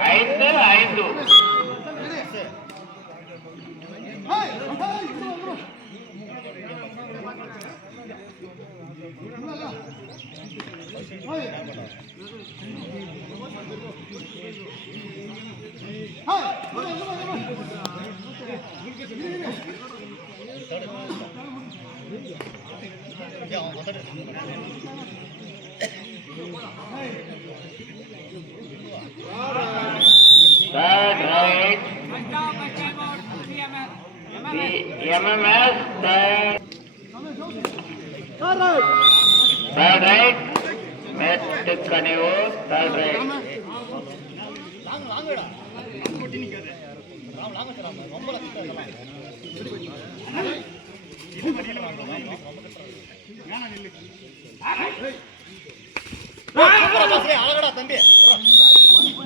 5-5. Third right. MMS third right. Mettukanivu third right.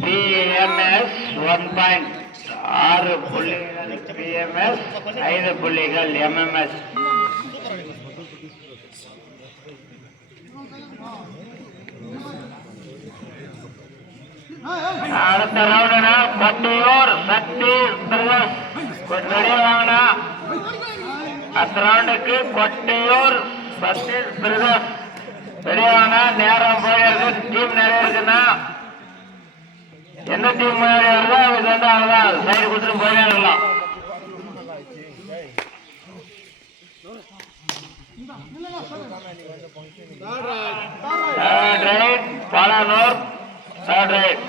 PMS 1 point 6 புள்ளிகள் PMS 5 புள்ளிகள் MMS. அடுத்த ரவுண்டுனா Kottiyur Sakthish brothers ரெடியா வாங்கினா அடுத்த ரவுண்டுக்கு கொட்டியூர் சக்தீஷ் பிரதர்ஸ் ரெடியா வாங்கினா நேரம் போயிருக்கு டீம் நிறைய இருக்குன்னா எந்த டீம் முன்னாடி வருதோ அதுக்கு வந்து அவங்க சைடு கொடுத்துட்டு போயிட்டே இருக்கலாம். தேர்ட் ரைட் பாலானூர் third right.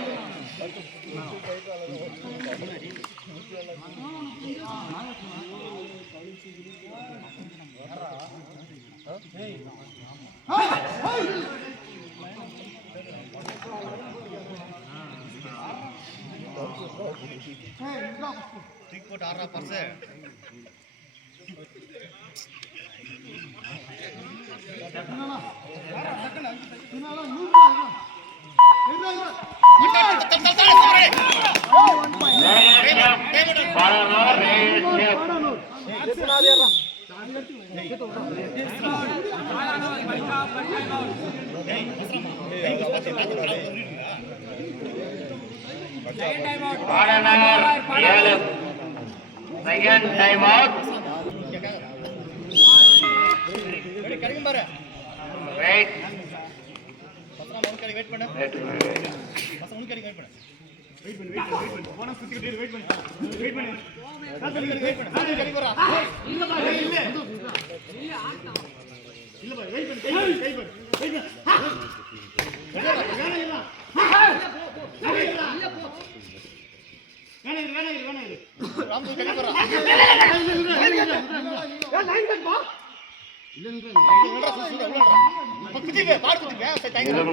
Second time out. Wait.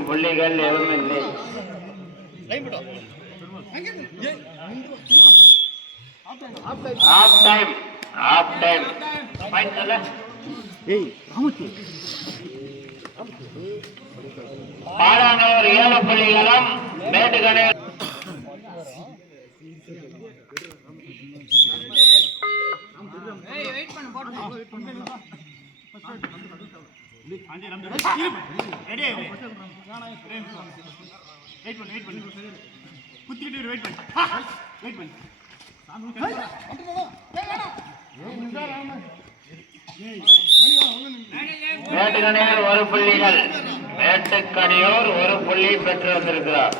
புள்ளிகள் எதுவும் இல்லை. ஆஃப் டைம் பாலானூர் 7 புள்ளிகளும் மேட்டுக்கணை மேட்டுக்கணையூர் 1 புள்ளிகள். மேட்டுக்கணையூர் 1 புள்ளி பெற்று வந்திருக்கிறார்.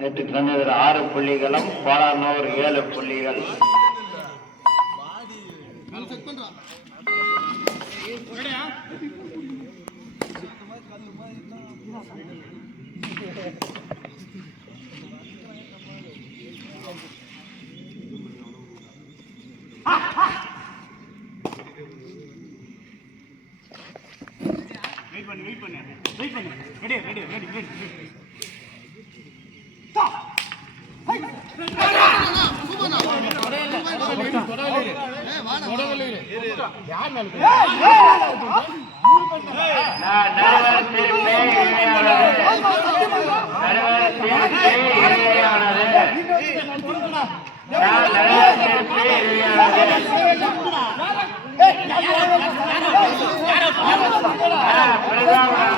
மேட்டுக்கணையூர் 6 புள்ளிகளும் பாலானூர் 7 புள்ளிகள். நடுவர்